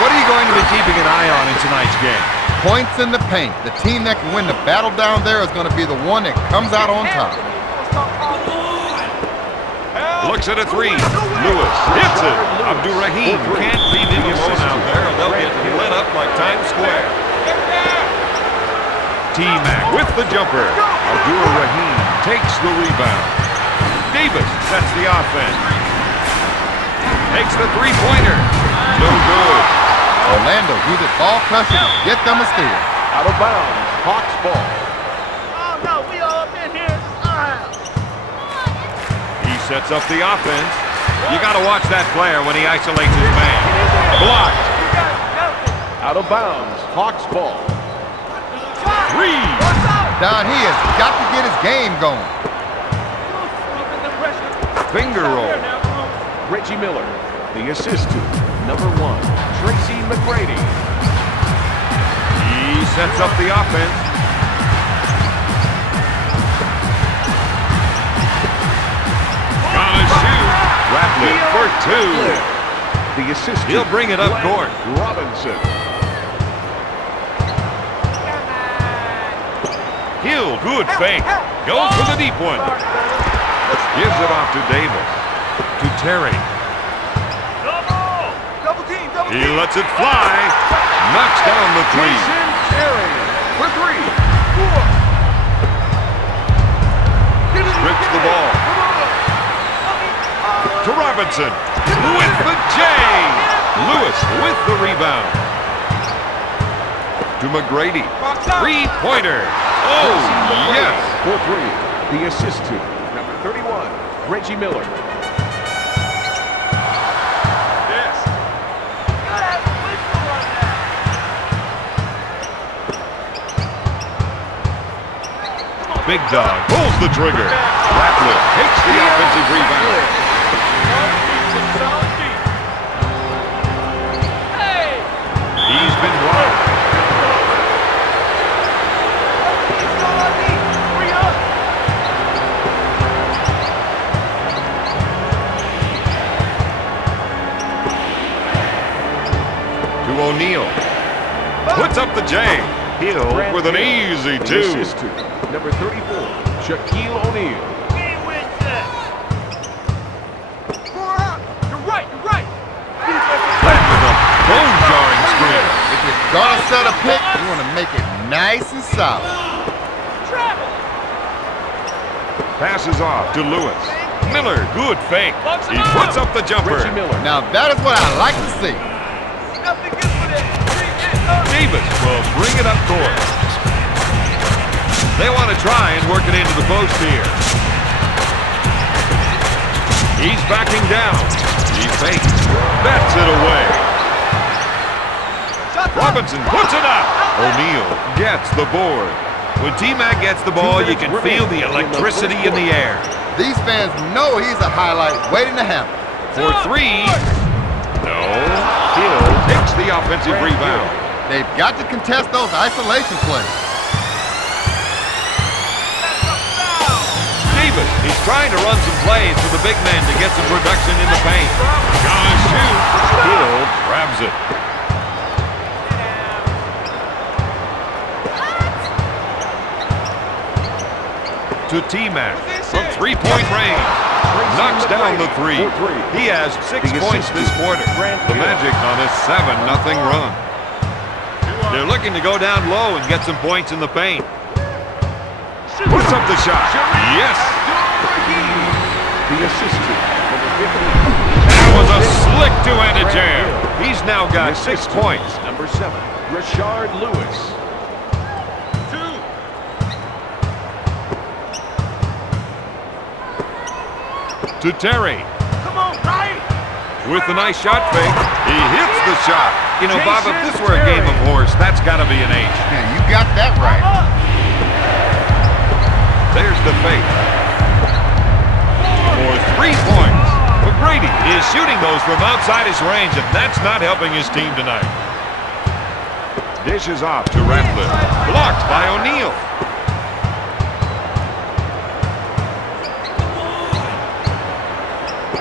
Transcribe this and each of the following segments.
what are you going to be keeping an eye on in tonight's game? Points in the paint. The team that can win the battle down there is going to be the one that comes out on top. Looks at a three. Lewis hits it. Abdurrahim can't leave him alone out there, or they'll get lit up like Times Square. T-Mac with the jumper. Abdurrahim takes the rebound. Davis sets the offense. Takes the three-pointer. No good. Orlando uses ball pressure to get them a steal. Out of bounds. Hawks ball. Oh, no, we all up in here. It's our house. He sets up the offense. You got to watch that player when he isolates his man. Blocked. Out of bounds. Hawks ball. Three. Don, he has got to get his game going. Finger roll. Reggie Miller, the assist to number 1, Tracy McGrady. He sets up the offense. Gonna shoot. Ratliff for two. The assist. He'll bring it up court. Robinson. Hill, good fake. Goes for the deep one. Gives it off to Davis. To Terry. He lets it fly. Knocks down the three. Terry for 3. Rips the ball. To Robinson. With the J. Lewis with the rebound. To McGrady. Three-pointer. Oh, yes. For 3. The assist to number 31, Reggie Miller. Big dog pulls the trigger. Ratliff takes the offensive rebound. He's been blocked. To O'Neal. Puts up the J. Hill with an easy two. Number 34, Shaquille O'Neal. You're right. That was a bone-jarring screen. If you're going to set a pick, you want to make it nice and solid. Passes off to Lewis. Miller, good fake. He puts up the jumper. Now that is what I like to see. Davis will bring it up court. They want to try and work it into the post here. He's backing down. He fakes. Bats it away. Robinson puts it up. O'Neal gets the board. When T-Mac gets the ball, you can feel the electricity in the air. These fans know he's a highlight waiting to happen. For three. No. Hill takes the offensive rebound. They've got to contest those isolation plays. Davis, he's trying to run some plays for the big man to get some production in the paint. Gonna shoot. Hill grabs it. To T-Mac from three-point range. Knocks down the three. He has 6 points this quarter. The Magic on a 7-0 run. They're looking to go down low and get some points in the paint. Puts up the shot. Yes. The assistant. That was a slick two-handed jam. He's now got 6 points. Number 7, Rashard Lewis. To Terry. Come on, right. With a nice shot fake, he hits the shot. You know, Bob, if this were a game of horse, that's got to be an H. Yeah, you got that right. There's the fake. For 3 points. McGrady is shooting those from outside his range, and that's not helping his team tonight. Dishes off to Ratliff. Blocked by O'Neal.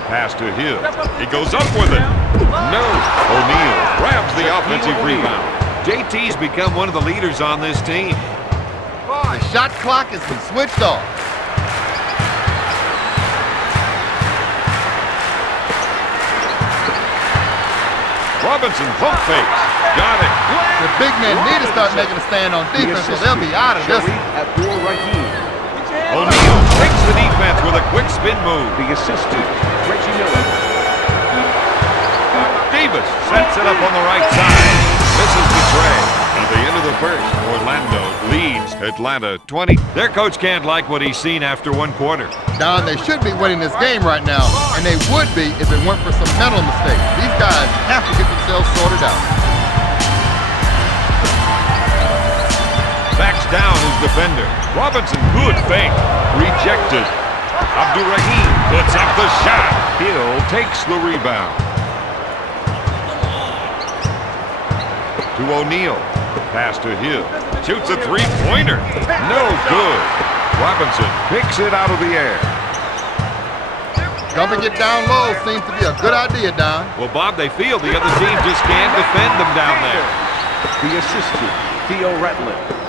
Pass to Hill. He goes up with it. No. O'Neal grabs the offensive rebound. JT's become one of the leaders on this team. The shot clock has been switched off. Robinson pump fakes. Got it. The big men need to start making a stand on defense, so they'll be out of this one. O'Neal breaks the defense with a quick spin move. The assist to Reggie Miller. Davis sets it up on the right side. This is the tray. At the end of the first, Orlando leads Atlanta 20. Their coach can't like what he's seen after one quarter. Don, they should be winning this game right now, and they would be if it weren't for some mental mistakes. These guys have to get themselves sorted out. Backs down his defender. Robinson, good fake. Rejected. Abdurrahim puts up the shot. Hill takes the rebound. To O'Neal. Pass to Hill. Shoots a three-pointer. No good. Robinson picks it out of the air. Dumping it down low seems to be a good idea, Don. Well, Bob, they feel the other team just can't defend them down there. The assist to Theo Ratliff.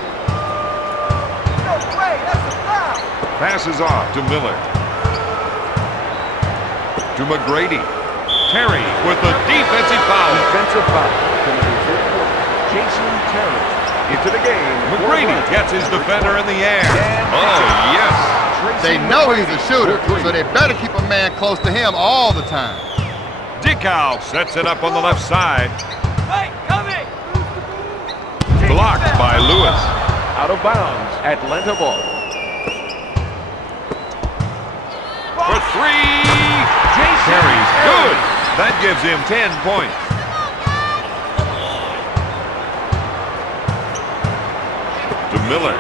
Passes off to Miller. To McGrady. Terry with the defensive foul. Defensive foul. Jason Terry into the game. McGrady gets his defender in the air. Oh, yes. They know he's a shooter, so they better keep a man close to him all the time. Dickow sets it up on the left side. Blocked by Lewis. Out of bounds. Atlanta ball. For three. Terry's good. That gives him 10 points. To Miller.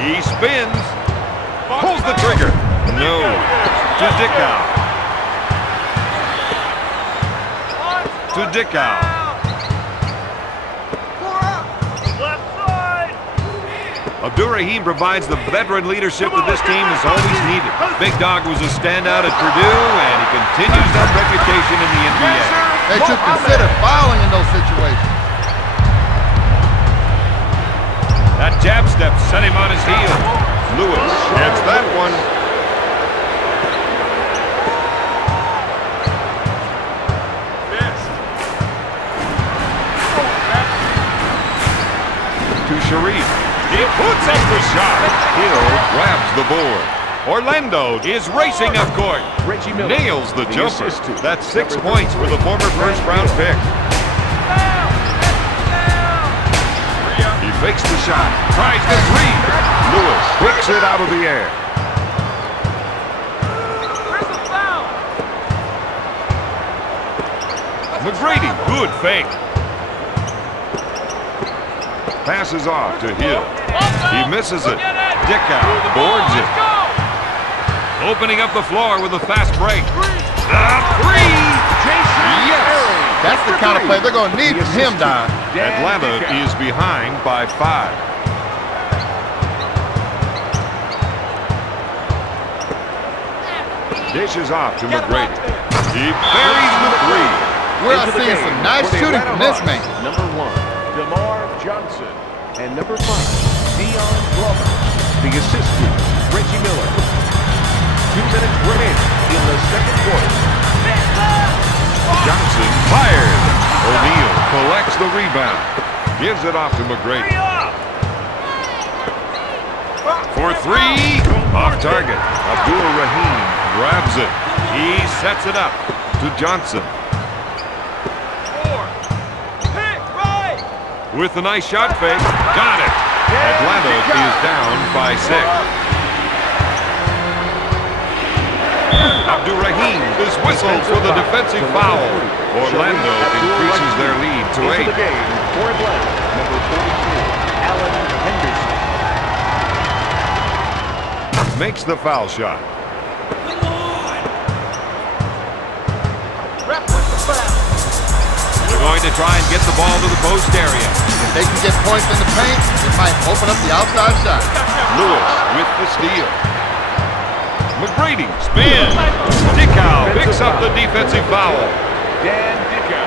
He spins. Pulls the trigger. No. To Dickow. To Dickow. Abdurrahim provides the veteran leadership that this team has always needed. Big Dog was a standout at Purdue, and he continues that reputation in the NBA. They should consider fouling in those situations. That jab step set him on his heel. Lewis gets that one. To Sharif. He puts up the shot. Hill grabs the board. Orlando is racing up court. Reggie Miller Nails the jumper. That's 6 points for the former first-round pick. He fakes the shot. Tries the three. Lewis picks it out of the air. McGrady, good fake. Passes off to Hill. He misses it. Dickow boards it. Opening up the floor with a fast break. Three! Yes! That's the kind of play they're going to need from him, Don. Atlanta is behind by 5. Dishes off to McGrady. He buries the three. We're seeing some nice shooting from this man. Number 1. DeMar Johnson, and number 5, Dion Glover. The assistant, Reggie Miller. 2 minutes remaining in the second quarter. Johnson fired. O'Neal collects the rebound. Gives it off to McGrady. For three. Off target. Abdul-Rahim grabs it. He sets it up to Johnson. With a nice shot fake. Got it. Atlanta is down by 6. Abdurrahim is whistled for the defensive foul. Orlando increases their lead to 8. Into the game for Atlanta, number 42, Allen Henderson. Makes the foul shot. They're going to try and get the ball to the post area. If they can get points in the paint, it might open up the outside shot. Lewis with the steal. McGrady spins. Dickow picks up the defensive foul. Dan Dickow.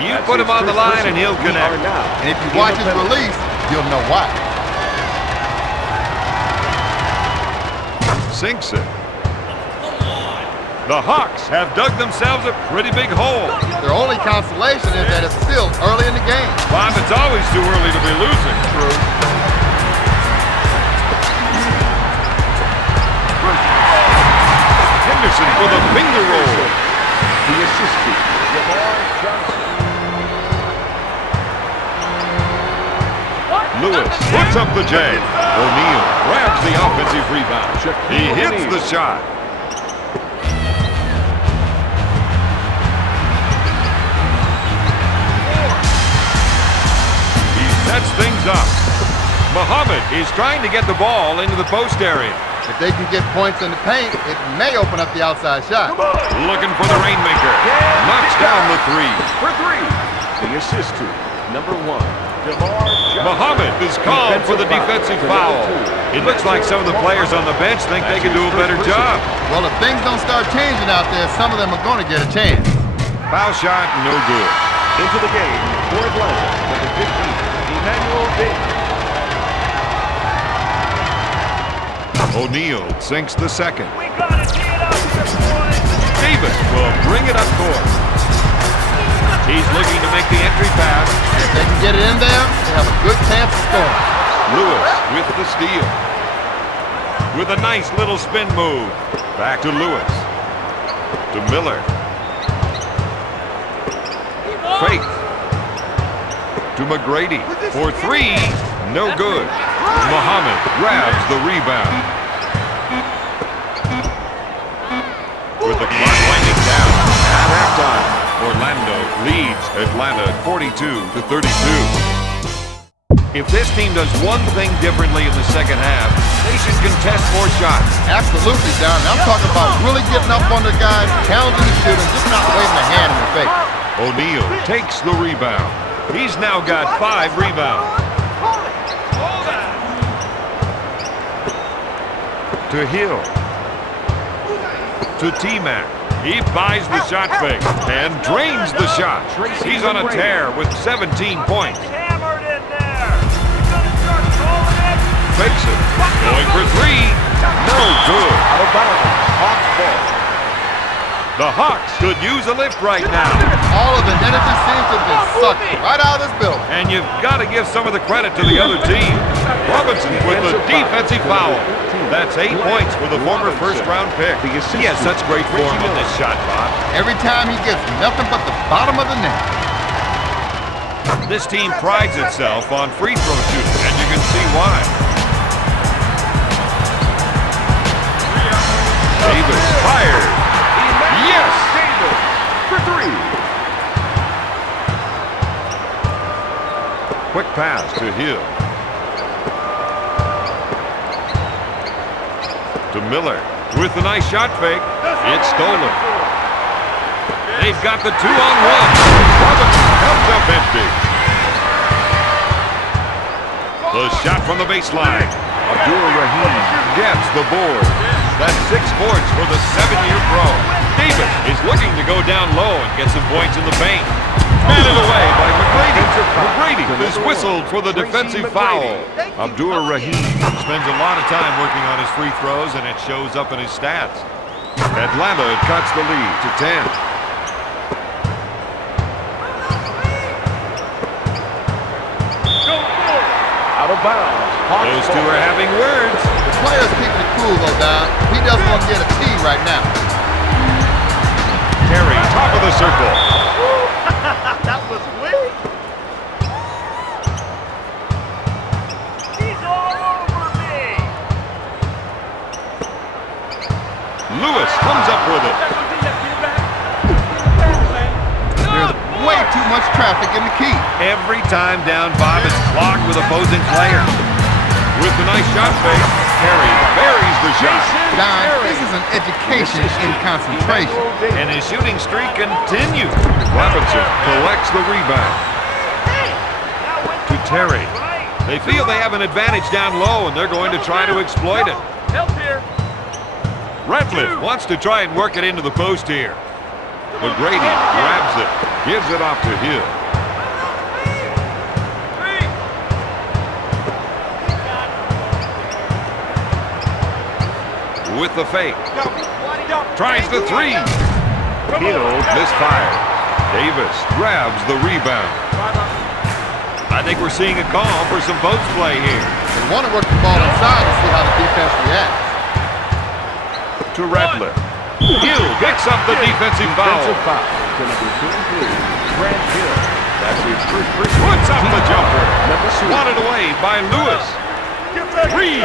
You put him on the line and he'll connect. And if you watch his release, you'll know why. Sinks it. The Hawks have dug themselves a pretty big hole. Their only consolation is that it's still early in the game. Bob, it's always too early to be losing. True. Henderson for the finger roll. The assistant, Lamar Johnson. Lewis puts up the J. O'Neal grabs the offensive rebound. He hits the shot. He sets things up. Muhammad is trying to get the ball into the post area. If they can get points in the paint, it may open up the outside shot. Looking for the rainmaker. Knocks down the three. For three. The assist to number 1, DeMar Johnson. Muhammad is called for the defensive foul. It looks like some of the players on the bench think they can do a better job. Well, if things don't start changing out there, some of them are going to get a chance. Foul shot, no good. Into the game for Atlanta, number 15, Emmanuel Davis. O'Neal sinks the second. We gotta tee it up here, boys. Davis will bring it up court. He's looking to make the entry pass. If they can get it in there, they have a good chance of scoring. Lewis with the steal. With a nice little spin move. Back to Lewis. To Miller. Fake. To McGrady. For three. No good. Muhammad grabs the rebound. With the clock winding down at halftime, Orlando leads Atlanta 42-32. If this team does one thing differently in the second half, they should contest more shots. Absolutely, Don. I'm talking about really getting up on the guys, challenging the shooter, just not waving a hand in the face. O'Neal takes the rebound. He's now got 5 rebounds. To Hill. To T-Mac. He buys the shot fake and drains the shot. He's on a tear with 17 points. Hammered in there. You're gonna start calling it. Fakes it. Going for three. No good. Out of bounds. Hawks ball. The Hawks could use a lift right now. All of the energy seems to have been sucked right out of this building. And you've got to give some of the credit to the other team. Robinson with the defensive foul. That's 8 points for the former first-round pick. He has such great form on this shot, Bob. Every time he gets nothing but the bottom of the net. This team prides itself on free throw shooting, and you can see why. Davis fired. Yes! Davis for three. Quick pass to Hill. To Miller with a nice shot fake. It's stolen. They've got the 2-on-1. Robinson comes up empty. The shot from the baseline. Abdul-Rahim gets the board. That's 6 boards for the 7-year pro. Davis is looking to go down low and get some points in the paint. Batted away by McGrady. McGrady is whistled for the defensive foul. Abdul-Rahim spends a lot of time working on his free throws, and it shows up in his stats. Atlanta cuts the lead to 10. Out of bounds. Hawks Those two ball. are having words. The player's keeping it cool, though, Don. He doesn't want to get a T right now. Terry, top of the circle. That was weak. He's all over me. Lewis comes up with it. There's way too much traffic in the key. Every time down 5, it's clogged with opposing players. With the nice shot fake, Terry buries the shot. Don, this is an education in concentration. And his shooting streak continues. Robinson collects the rebound. To Terry. They feel they have an advantage down low, and they're going to try to exploit it. Help here. Ratliff wants to try and work it into the post here. McGrady grabs it, gives it off to Hill. With the fake. Tries the three. Hill misfired. Davis grabs the rebound. I think we're seeing a call for some post play here. They want to work the ball inside to see how the defense reacts. To Ratliff. Hill picks up the defensive foul. To number 23, Grant Hill. That's his first Puts up the jumper. Number 2. Swatted away by Lewis. Three.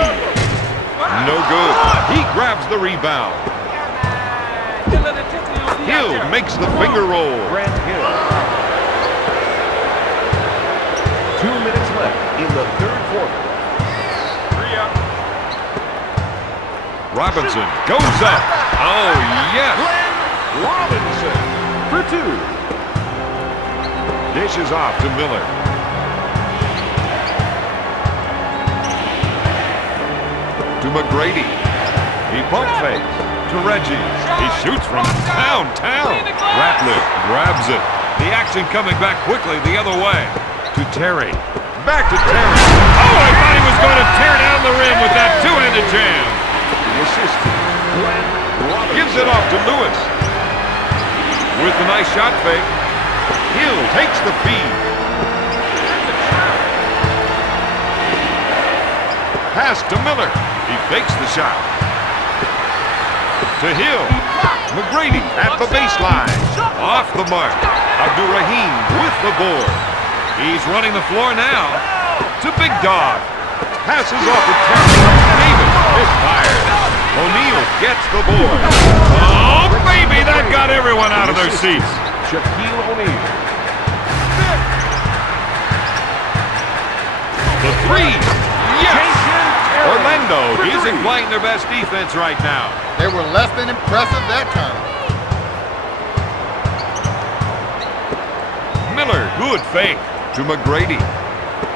No good. He grabs the rebound. Hill makes the finger roll. Grant Hill. 2 minutes left in the third quarter. Robinson goes up. Oh, yes. Robinson for 2. Dishes off to Miller. To McGrady. He pump fakes. To Reggie. He shoots from downtown. Ratliff grabs it. The action coming back quickly the other way. To Terry. Back to Terry. Oh, I thought he was going to tear down the rim with that two-handed jam. The assistant, Glenn Robinson. Gives it off to Lewis. With a nice shot fake. Hill takes the feed. Pass to Miller. He fakes the shot. To Hill. McGrady at the baseline. Off the mark. Abdurrahim with the board. He's running the floor now. To Big Dog. Passes off to Terry. Davis misfires. O'Neal gets the board. Oh, baby, that got everyone out of their seats. Shaquille O'Neal. The three. Yes! Orlando isn't playing their best defense right now. They were less than impressive that time. Miller, good fake. To McGrady.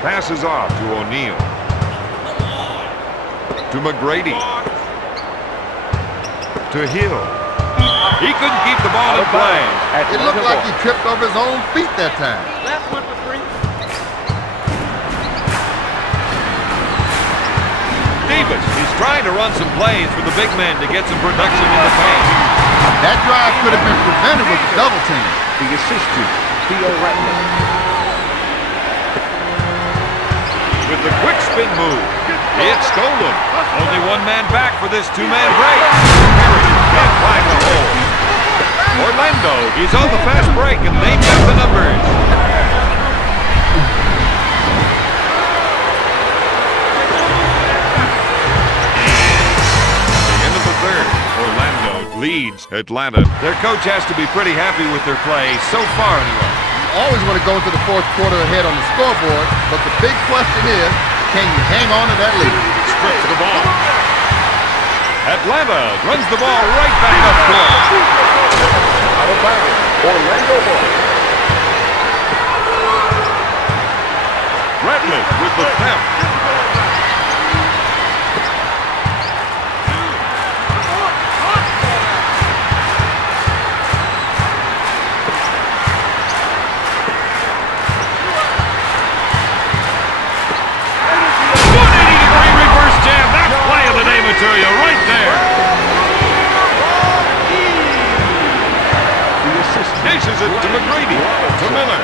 Passes off to O'Neal. To McGrady. To Hill. He couldn't keep the ball in play. It looked like he tripped over his own feet that time. Last one for 3. Davis, he's trying to run some plays for the big man to get some production in the paint. That drive could have been prevented with a double team. The assistant, Theo Ratliff. With the quick spin move. It's stolen. Only one man back for this two-man break. Perry can't find the hole. Orlando is on the fast break, and they've got the numbers. The end of the third. Orlando leads Atlanta. Their coach has to be pretty happy with their play so far anyway. You always want to go into the fourth quarter ahead on the scoreboard, but the big question is, can you hang on to that lead? Strips the ball. Atlanta runs the ball right back up court. Out of bounds, Orlando ball. Ratliff with the theft. Material right there. Dishes it to McGrady. To Miller.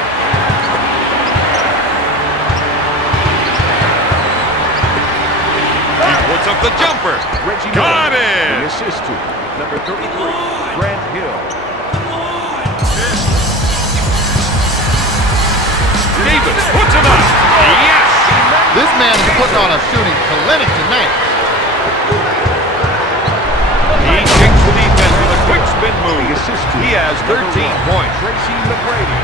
He puts up the jumper. Got it. The assistant, number 33, Grant Hill. Davis puts it up. Yes. This man is putting on a shooting clinic tonight. He kicks the defense with a quick spin move. He has 13 points. Tracy McGrady.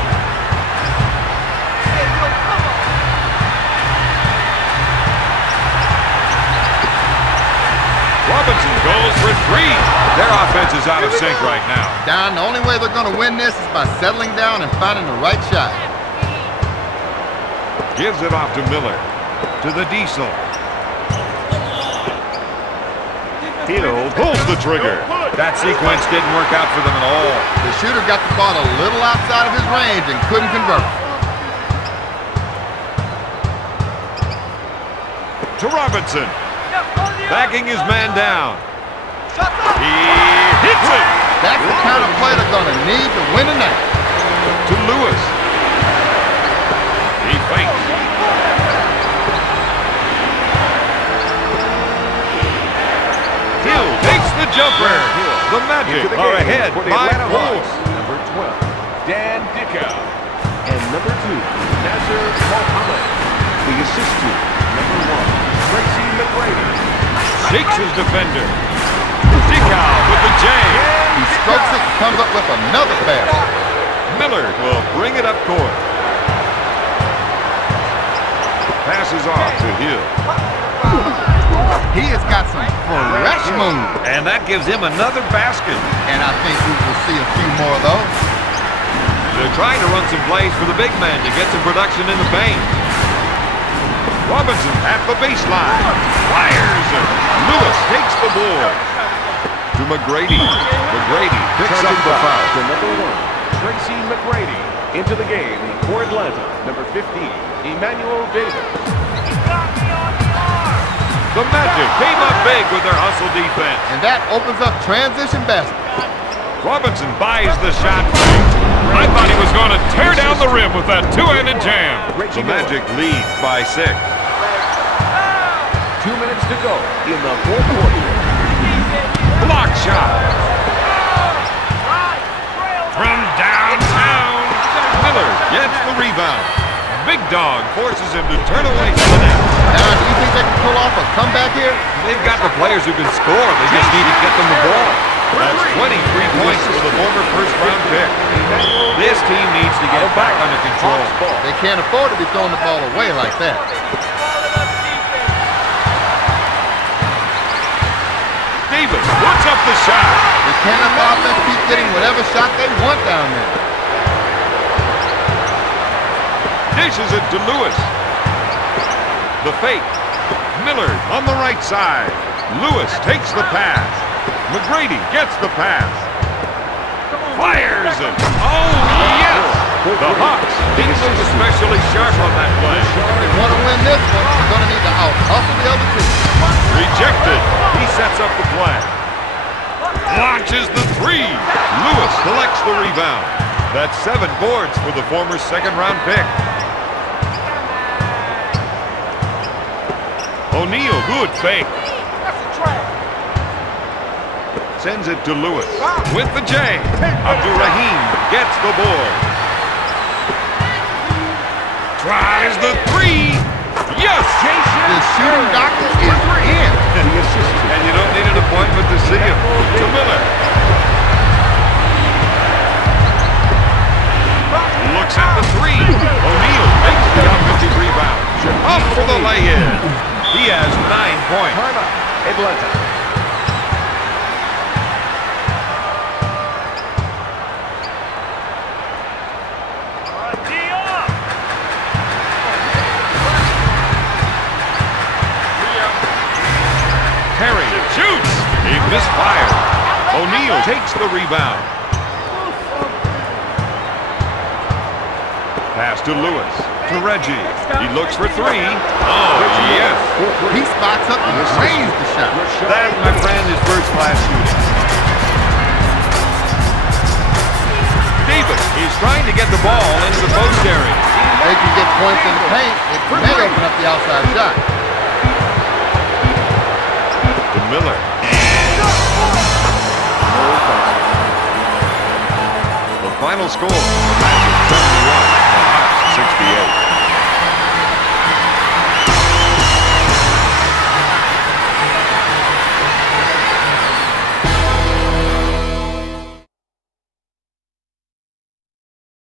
Robinson goes for three. Their offense is out of sync right now. Don, the only way they're going to win this is by settling down and finding the right shot. Gives it off to Miller. To the Diesel. Hill pulls the trigger. That sequence didn't work out for them at all. The shooter got the ball a little outside of his range and couldn't convert. To Robinson. Backing his man down. He hits it. That's the kind of play they're going to need to win tonight. To Lewis. He fakes. Hill takes the jumper. The Magic are ahead by 4. Number 12, Dan Dickau. And number 2, Nasser Mohammed. The assist to number 1, Tracy McGrady. Shakes his defender. Dickau with the jam. He strokes it and comes up with another basket. Miller will bring it up court. Passes off to Hill. He has got some fresh moves. And that gives him another basket. And I think we will see a few more of those. They're trying to run some plays for the big man to get some production in the paint. Robinson at the baseline. Fires it. Lewis takes the board. To McGrady. McGrady picks up the foul. To number 1, Tracy McGrady. Into the game for Atlanta. Number 15, Emmanuel Davis. The Magic came up big with their hustle defense. And that opens up transition basket. Robinson buys the shot. I thought he was going to tear down the rim with that two-handed jam. The Magic lead by 6. 2 minutes to go in the fourth quarter. Block shot. From downtown. Miller gets the rebound. Big Dog forces him to turn away from the net. Now, do you think they can pull off a comeback here? They've got the players who can score. They just need to get them the ball. That's 23 points for the former first-round pick. This team needs to get back under control. They can't afford to be throwing the ball away like that. Davis puts up the shot. They can't let the offense keep getting whatever shot they want down there. Dishes it to Lewis. The fake. Miller on the right side. Lewis takes the pass. McGrady gets the pass. Fires it. Oh, yes! The Hawks didn't look especially sharp on that play. If they want to win this one, they're going to need to out-hustle the other two. Rejected. He sets up the play. Launches the 3. Lewis collects the rebound. That's 7 boards for the former second-round pick. O'Neal, good fake. Sends it to Lewis with the J. Abdurrahim gets the board. Tries the 3. Yes! The shooting doctor is in. And you don't need an appointment to see him. To Miller. Looks at the 3. O'Neal makes the offensive rebound. Up for the lay-in. He has 9 points. Atlanta. Terry shoots. He misfired. O'Neal takes the rebound. Pass to Lewis. To Reggie. He looks for 3. Oh, yes. He spots up and drains the shot. That, my friend, is first-class shooting. Davis is trying to get the ball into the post area. They can get points in the paint. It may open up the outside shot. To Miller. The final score, Magic 71, the Hawks 68.